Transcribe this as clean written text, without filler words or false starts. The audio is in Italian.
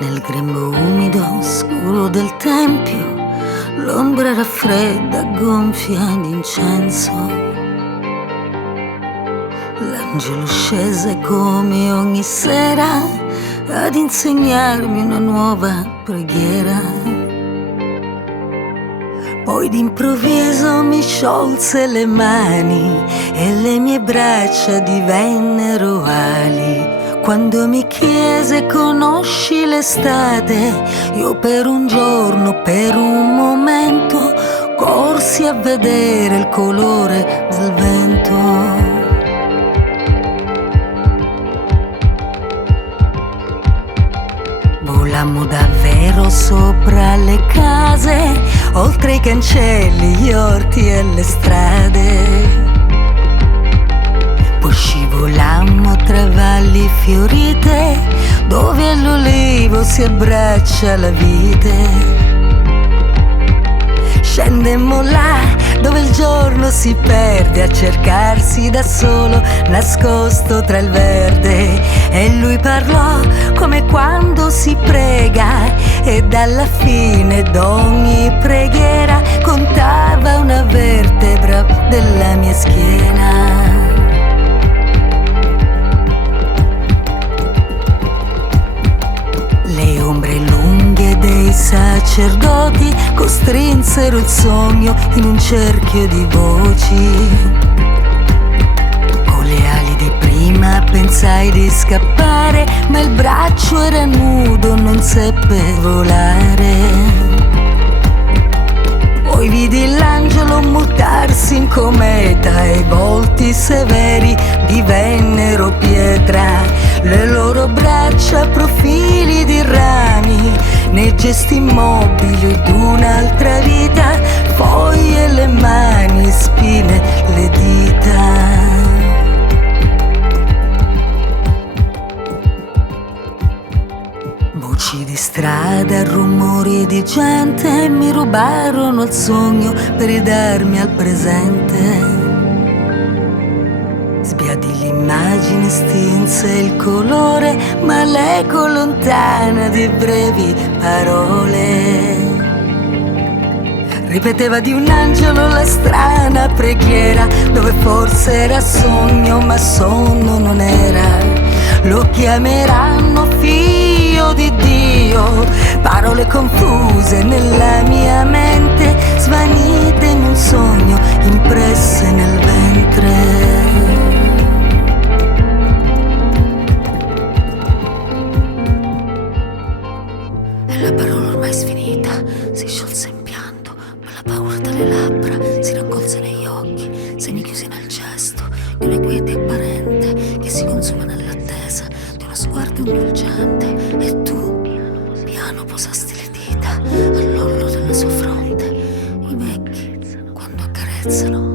Nel grembo umido, scuro del tempio, l'ombra raffredda, gonfia d'incenso. L'angelo scese come ogni sera ad insegnarmi una nuova preghiera. Poi d'improvviso mi sciolse le mani e le mie braccia divennero ali. Quando mi chiese conosci l'estate, io per un giorno, per un momento, corsi a vedere il colore del vento. Volammo davvero sopra le case, oltre i cancelli, gli orti e le strade. Poi scivolammo tra valli fiorite, dove all'olivo si abbraccia la vite. Scendemmo là dove il giorno si perde a cercarsi da solo, nascosto tra il verde. E lui parlò come quando si prega, e dalla fine d'ogni preghiera contava una vertebra della mia schiena. Le ombre lunghe dei sacerdoti costrinsero il sogno in un cerchio di voci. Con le ali di prima pensai di scappare, ma il braccio era nudo, non seppe volare. Poi vidi l'angelo mutarsi in cometa e i volti severi divennero pietra. Le loro braccia profili di rami, nei gesti immobili d'un'altra vita, foglie le mani, spine le dita. Voci di strada, rumori di gente mi rubarono il sogno per ridarmi al presente. Sbiadì l'immagine, stinse il colore, ma l'eco lontana di brevi parole ripeteva di un angelo la strana preghiera, dove forse era sogno ma sonno non era. Lo chiameranno figlio di Dio, parole confuse nella mia mente, svanite in un sogno, impresse nel ventre. La parola ormai sfinita si sciolse in pianto, ma la paura dalle labbra si raccolse negli occhi, segni chiusi nel gesto di una quiete apparente che si consuma nell'attesa di uno sguardo indulgente. E tu, piano, posasti le dita all'orlo della sua fronte. I vecchi, quando accarezzano,